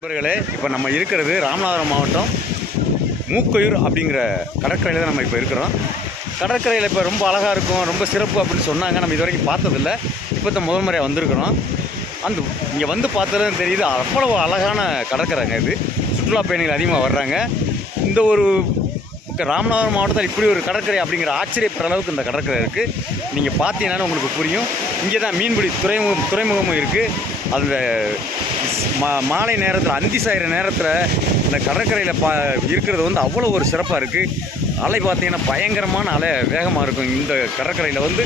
நண்பர்களே, இப்போ நம்ம இருக்கிறது ராமநாதபுரம் மாவட்டம் மூக்கையூர் அப்படிங்கிற கடற்கரையில் தான் நம்ம இப்போ இருக்கிறோம். கடற்கரையில் இப்போ ரொம்ப அழகாக இருக்கும், ரொம்ப சிறப்பு அப்படின்னு சொன்னாங்க. நம்ம இது வரைக்கும் பார்த்ததில்ல, இப்போ தான் முதல் முறையாக வந்திருக்கிறோம். இங்கே வந்து பார்த்ததும் தெரியுது, அவ்வளவு அழகான கடற்கரைங்க. இது சுற்றுலா பயணிகள் அதிகமாக வர்றாங்க. இந்த ஒரு ராமநாதபுரம் மாவட்டத்தில் இப்படி ஒரு கடற்கரை அப்படிங்கிற ஆச்சரியப்படுற அளவுக்கு இந்த கடற்கரை இருக்குது. நீங்கள் பார்த்தீங்கன்னா உங்களுக்கு புரியும். இங்கே தான் மீன்பிடி துறைமுகமும் இருக்குது. அந்த மாலை நேரத்தில் அந்தி சாயிற நேரத்தில் இந்த கடற்கரையில் இருக்கிறது வந்து அவ்வளோ ஒரு சிறப்பாக இருக்குது. அலை பார்த்தீங்கன்னா பயங்கரமான அலை வேகமாக இருக்கும். இந்த கடற்கரையில் வந்து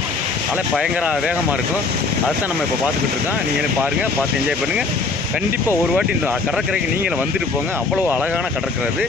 அலை பயங்கர வேகமாக இருக்கும். அதுதான் நம்ம இப்போ பார்த்துக்கிட்டு இருக்கோம். நீங்களே பாருங்கள், பார்த்து என்ஜாய் பண்ணுங்கள். கண்டிப்பாக ஒரு வாட்டி இந்த கடற்கரைக்கு நீங்களும் வந்துட்டு போங்க. அவ்வளோ அழகான கடற்கரை அது.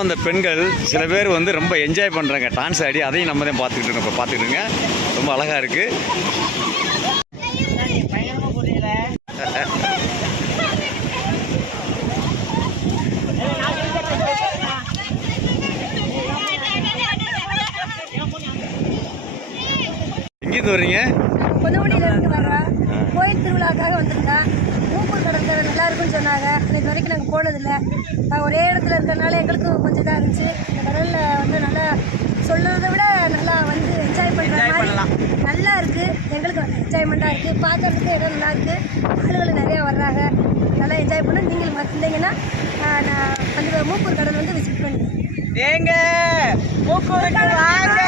வந்த பெண்கள் சில பேர் வந்து ரொம்ப என்ஜாய் பண்ணுறாங்க, டான்ஸ் ஆடி. அதையும் நம்ம தான் பார்த்துக்கிட்டு இருக்கோம். இப்போ பார்த்துக்கிட்டுங்க, ரொம்ப அழகாக இருக்குது. எங்கேருந்து வர்றீங்க? பொதுவண்டியிலிருந்து வர்றோம். கோயில் திருவிழாக்காக வந்திருக்கேன். மூக்கூர் கடற்கரை நல்லா இருக்குன்னு சொன்னாங்க. இது வரைக்கும் நாங்கள் போனதில்லை. ஒரே இடத்துல இருக்கிறதுனால எங்களுக்கும் கொஞ்சம் இதாக இருந்துச்சு. இந்த கடலில் வந்து நல்லா சொல்கிறத விட நல்லா வந்து என்ஜாய் பண்ணுற மாதிரி நல்லா இருக்குது. எங்களுக்கு என்ஜாய்மெண்ட்டாக இருக்குது. பார்க்கறதுக்கு இடம் நல்லா இருக்குது. ஆளுகள் நிறையா வர்றாங்க. நல்லா என்ஜாய் பண்ண. நீங்கள் வந்தீங்கன்னா நான் வந்து மூக்கூர் கடல் வந்து விசிட் பண்ணுங்கள். ஏங்க மூக்குருக்கு வாங்க.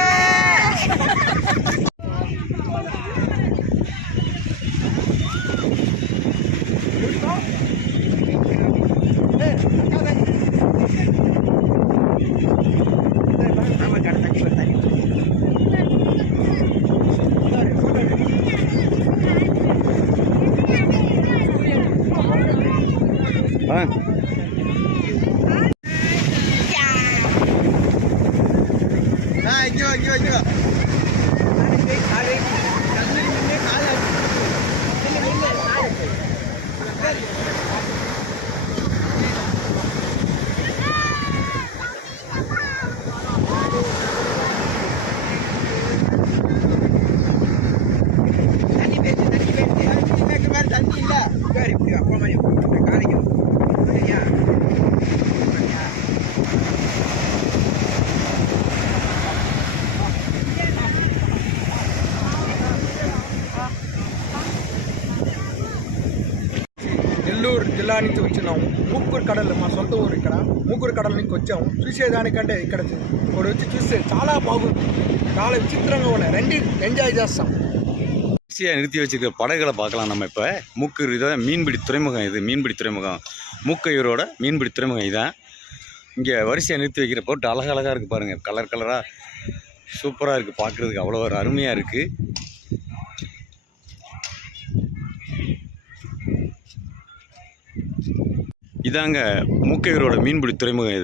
ஆ నెల్లూరు జిల్లా నుంచి వచ్చినాము. మూకూరు కడలు మా సొంత ఊరు. ఇక్కడ మూకూరు కడల నుంచి వచ్చాము. చూసేదానికంటే ఇక్కడ వచ్చి చూస్తే చాలా బాగుంది, చాలా విచిత్రంగా ఉన్నాయి. రండి ఎంజాయ్ చేస్తాం. வரிசையாக நிறுத்தி வச்சுருக்க படகுகளை பார்க்கலாம் நம்ம இப்போ. மூக்கையூர் இதான் மீன்பிடி துறைமுகம். இது மீன்பிடி துறைமுகம். மூக்கையூரோட மீன்பிடி துறைமுகம் இதான். இங்கே வரிசையாக நிறுத்தி வைக்கிற போட்டு அழகழகாக இருக்குது பாருங்கள். கலர் கலராக சூப்பராக இருக்குது, பார்க்குறதுக்கு அவ்வளோ ஒரு அருமையாக இருக்குது. இதாங்க மூக்கையூரோட மீன்பிடி துறைமுகம்.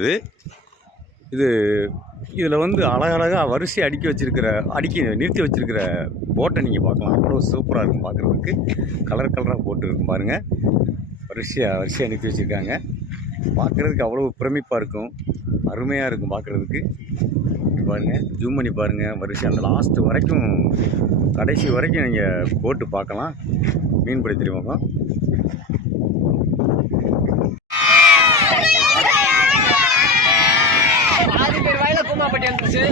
இதில் வந்து அழகழகாக வரிசை அடுக்கி நிறுத்தி வச்சுருக்கிற போட்டை நீங்கள் பார்க்கலாம். அவ்வளோ சூப்பராக இருக்கும் பார்க்குறதுக்கு. கலர் கலராக போட்டு இருக்கும் பாருங்கள். வரிசையாக நிறுத்தி வச்சுருக்காங்க. பார்க்குறதுக்கு அவ்வளோ பிரமிப்பாக இருக்கும், அருமையாக இருக்கும் பார்க்குறதுக்கு. பாருங்கள், ஜூம் பண்ணி பாருங்கள். வரிசை அந்த லாஸ்ட்டு வரைக்கும், கடைசி வரைக்கும் நீங்கள் போட்டு பார்க்கலாம். மீன்பிடி துறைமுகம். பாதி பேர் வாயில கூமாப்பட்டி வந்துச்சு.